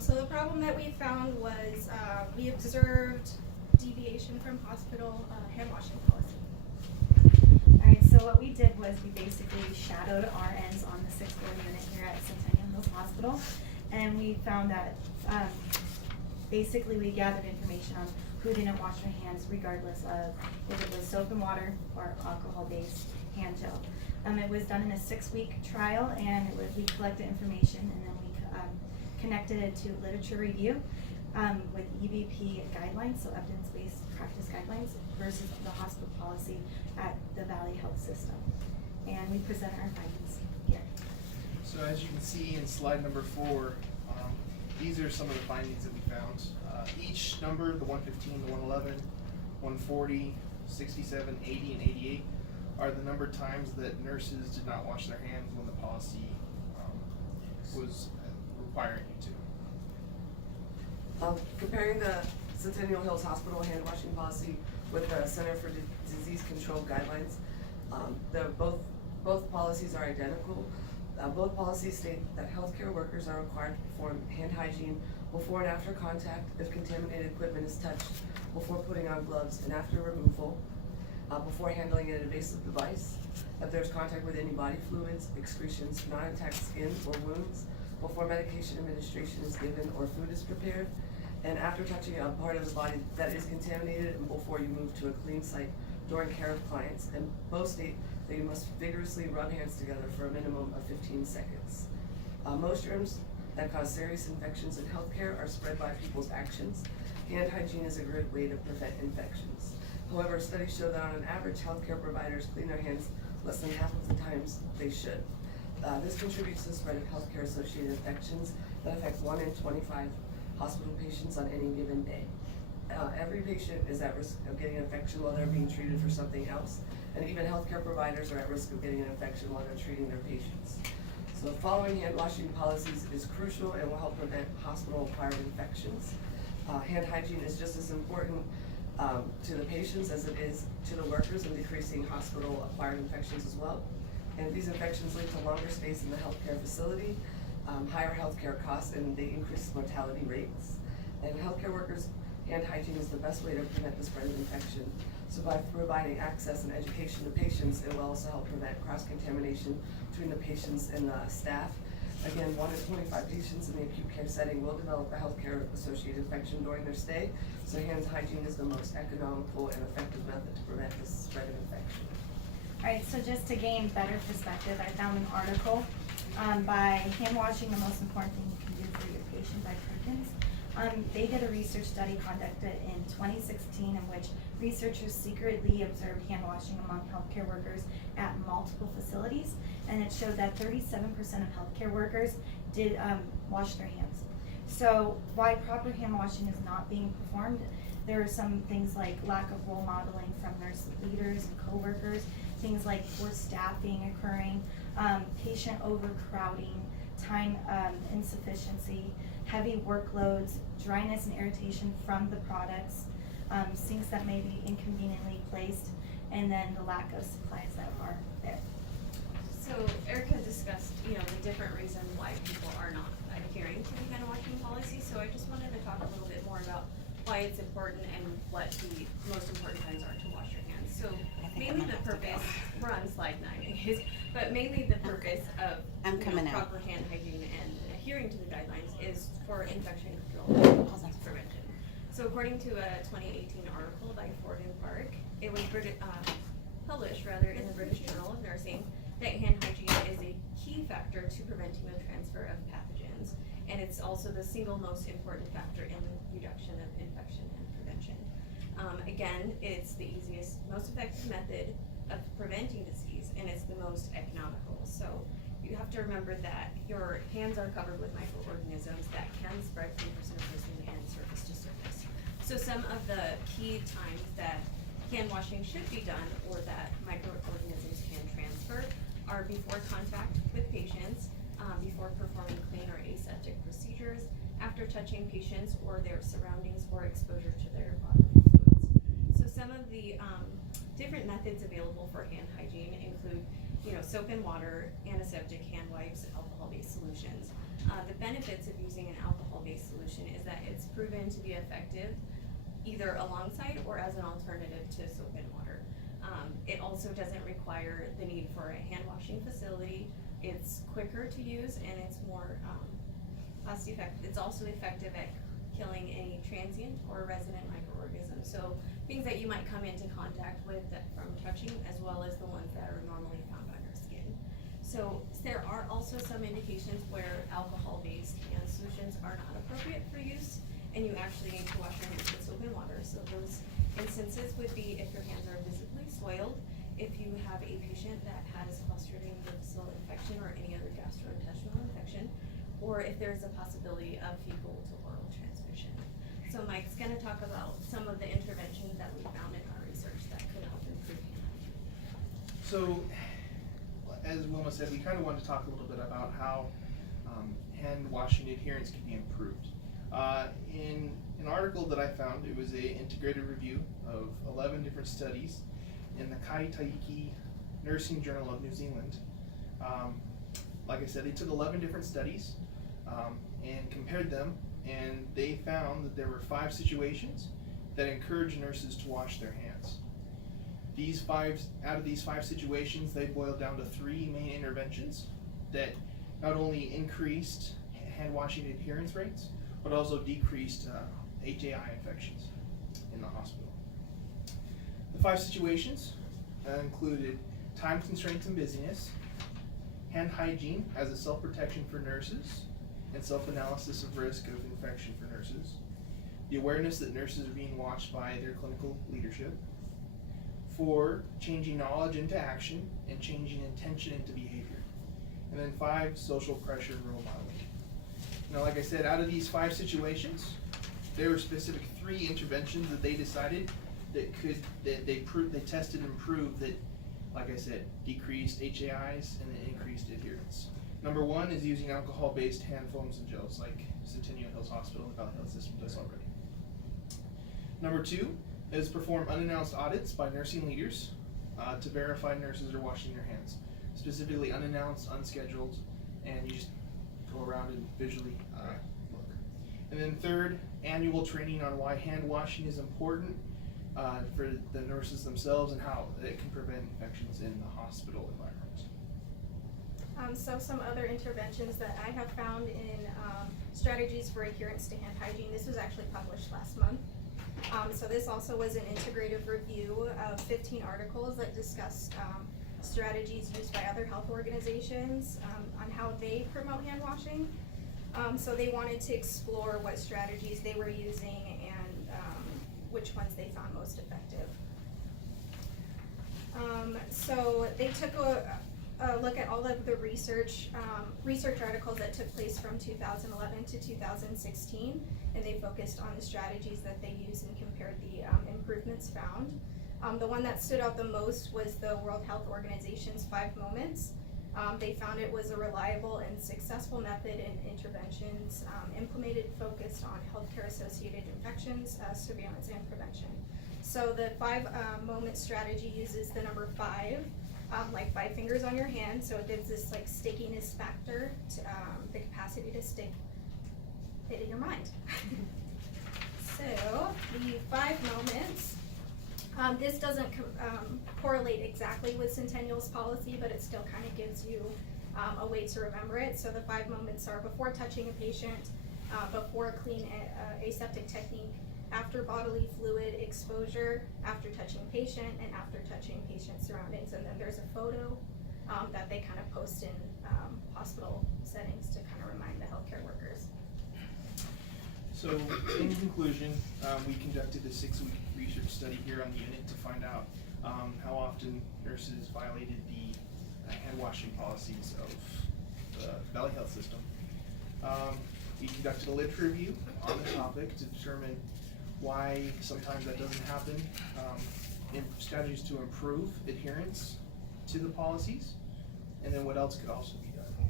So the problem that we found was we observed deviation from hospital hand washing policy. Alright, so what we did was we basically shadowed RNs on the 6th floor unit here at Centennial Hills Hospital, and we found that basically we gathered information on who didn't wash their hands regardless of if it was soap and water or alcohol-based hand gel. It was done in a 6-week trial, and we collected information, and then we connected it to literature review with EBP guidelines, so evidence-based practice guidelines, versus the hospital policy at the Valley Health System. And we present our findings here. So as you can see in slide number 4, these are some of the findings that we found. Each number, the 115, the 111, 140, 67, 80, and 88, are the number of times that nurses did not wash their hands when the policy was requiring you to. Comparing the Centennial Hills Hospital hand washing policy with the Center for Disease Control guidelines, both policies are identical. Both policies state that healthcare workers are required to perform hand hygiene before and after contact if contaminated equipment is touched, before putting on gloves and after removal, before handling an invasive device, if there's contact with any body fluids, excretions, non-intact skin or wounds, before medication administration is given or food is prepared, and after touching a part of the body that is contaminated and before you move to a clean site during care of clients. And both state that you must vigorously rub hands together for a minimum of 15 seconds. Most germs that cause serious infections in healthcare are spread by people's actions. Hand hygiene is a great way to prevent infections. However, studies show that on an average, healthcare providers clean their hands less than half of the times they should. This contributes to the spread of healthcare-associated infections that affect 1 in 25 hospital patients on any given day. Every patient is at risk of getting an infection while they're being treated for something else, and even healthcare providers are at risk of getting an infection while they're treating their patients. So following hand washing policies is crucial and will help prevent hospital-acquired infections. Hand hygiene is just as important to the patients as it is to the workers in decreasing hospital-acquired infections as well. And these infections lead to longer stays in the healthcare facility, higher healthcare costs, and they increase mortality rates. And healthcare workers, hand hygiene is the best way to prevent the spread of infection. So by providing access and education to patients, it will also help prevent cross-contamination between the patients and the staff. Again, 1 in 25 patients in the acute care setting will develop a healthcare-associated infection during their stay, so hand hygiene is the most economical and effective method to prevent this spread of infection. Alright, so just to gain better perspective, I found an article by Hand Washing, the Most Important Thing You Can Do for Your Patient by Perkins. They did a research study conducted in 2016 in which researchers secretly observed hand washing among healthcare workers at multiple facilities, and it showed that 37% of healthcare workers did wash their hands. So why proper hand washing is not being performed, there are some things like lack of role modeling from nurse leaders and co-workers, things like poor staffing occurring, patient overcrowding, time insufficiency, heavy workloads, dryness and irritation from the products, sinks that may be inconveniently placed, and then the lack of supplies that are there. So Erica discussed, the different reasons why people are not adhering to the hand washing policy. So I just wanted to talk a little bit more about why it's important and what the most important times are to wash your hands. So mainly the purpose, we're on slide 9, but mainly the purpose of proper hand hygiene and adhering to the guidelines is for infection control and disease prevention. So according to a 2018 article by Ford and Park, it was published in the British Journal of Nursing that hand hygiene is a key factor to preventing the transfer of pathogens, and it's also the single most important factor in the reduction of infection and prevention. Again, it's the easiest, most effective method of preventing disease, and it's the most economical. So you have to remember that your hands are covered with microorganisms that can spread from person to person and surface to surface. So some of the key times that hand washing should be done or that microorganisms can transfer are before contact with patients, before performing clean or aseptic procedures, after touching patients or their surroundings or exposure to their bodily fluids. So some of the different methods available for hand hygiene include soap and water, antiseptic hand wipes, alcohol-based solutions. The benefits of using an alcohol-based solution is that it's proven to be effective either alongside or as an alternative to soap and water. It also doesn't require the need for a hand washing facility. It's quicker to use and it's more cost effective. It's also effective at killing any transient or resident microorganisms. So things that you might come into contact with from touching, as well as the ones that are normally found on your skin. So there are also some indications where alcohol-based hand solutions are not appropriate for use, and you actually need to wash your hands with soap and water. So those instances would be if your hands are visibly soiled, if you have a patient that has Clostridium difficile infection or any other gastrointestinal infection, or if there's a possibility of fecal to oral transmission. So Mike's gonna talk about some of the interventions that we found in our research that could help improve hand hygiene. So, as Wilma said, we kind of wanted to talk a little bit about how hand washing adherence can be improved. In an article that I found, it was an integrated review of 11 different studies in the Kai Taiki Nursing Journal of New Zealand. Like I said, they took 11 different studies and compared them, and they found that there were 5 situations that encouraged nurses to wash their hands. Out of these 5 situations, they boiled down to 3 main interventions that not only increased hand washing adherence rates, but also decreased HAI infections in the hospital. The 5 situations included time constraints and busyness, hand hygiene as a self-protection for nurses, and self-analysis of risk of infection for nurses, the awareness that nurses are being watched by their clinical leadership, 4, changing knowledge into action and changing intention into behavior, and then 5, social pressure and role modeling. Now, like I said, out of these 5 situations, there were specific 3 interventions that they decided that they tested and proved that, like I said, decreased HAIs and increased adherence. Number 1 is using alcohol-based hand foams and gels, like Centennial Hills Hospital and Valley Health System does already. Number 2 is perform unannounced audits by nursing leaders to verify nurses are washing their hands, specifically unannounced, unscheduled, and you just go around and visually look. And then 3rd, annual training on why hand washing is important for the nurses themselves and how it can prevent infections in the hospital environment. So some other interventions that I have found in strategies for adherence to hand hygiene. This was actually published last month. So this also was an integrative review of 15 articles that discussed strategies used by other health organizations on how they promote hand washing. So they wanted to explore what strategies they were using and which ones they found most effective. So they took a look at all of the research articles that took place from 2011 to 2016, and they focused on the strategies that they used and compared the improvements found. The one that stood out the most was the World Health Organization's 5 moments. They found it was a reliable and successful method in interventions implemented focused on healthcare associated infections, surveillance, and prevention. So the 5 moment strategy uses the number 5, like 5 fingers on your hand, so it gives this like stickiness factor to the capacity to stick it in your mind. So the 5 moments. This doesn't correlate exactly with Centennial's policy, but it still kind of gives you a way to remember it. So the 5 moments are before touching a patient, before a clean aseptic technique, after bodily fluid exposure, after touching patient, and after touching patient surroundings. And then there's a photo that they kind of post in hospital settings to kind of remind the healthcare workers. So, in conclusion, we conducted a 6-week research study here on the unit to find out how often nurses violated the hand washing policies of the Valley Health System. We conducted a literature review on the topic to determine why sometimes that doesn't happen, strategies to improve adherence to the policies, and then what else could also be done.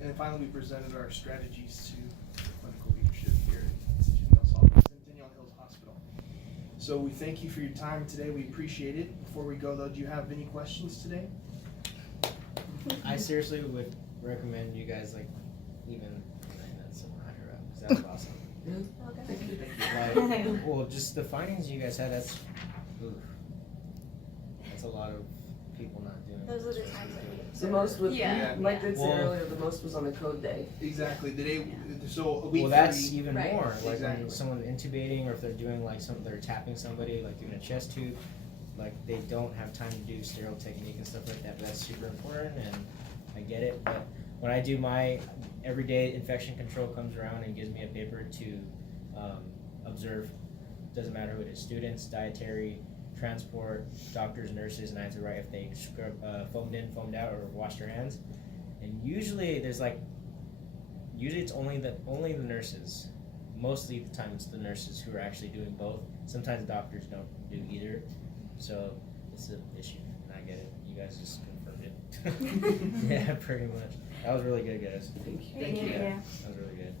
And then finally, we presented our strategies to the clinical leadership here at Centennial Hills Hospital. So we thank you for your time today. We appreciate it. Before we go though, do you have any questions today? I seriously would recommend you guys like even some higher up, 'cause that was awesome. Oh, good. Like, well, just the findings you guys had, that's, oof. That's a lot of people not doing. Those are the what's times supposed to that do. we. The most was, Yeah. Mike did say Well- earlier, the most was on the code day. Exactly, the day, so a week Well, that's 30, even Right. more, like Exactly. when someone's intubating, or if they're doing like they're tapping somebody, like doing a chest tube, like they don't have time to do sterile technique and stuff like that, but that's super important, and I get it, but when I do my everyday infection control comes around and gives me a paper to, observe, doesn't matter who it is, students, dietary, transport, doctors, nurses, and I have to write if they scrub, foamed in, foamed out, or washed their hands, and usually it's only the nurses. Mostly the time it's the nurses who are actually doing both. Sometimes doctors don't do either, so it's an issue, and I get it. You guys just confirmed it. Yeah, pretty much. That was really good, guys. Thank you. Thank you. Yeah, that was really good.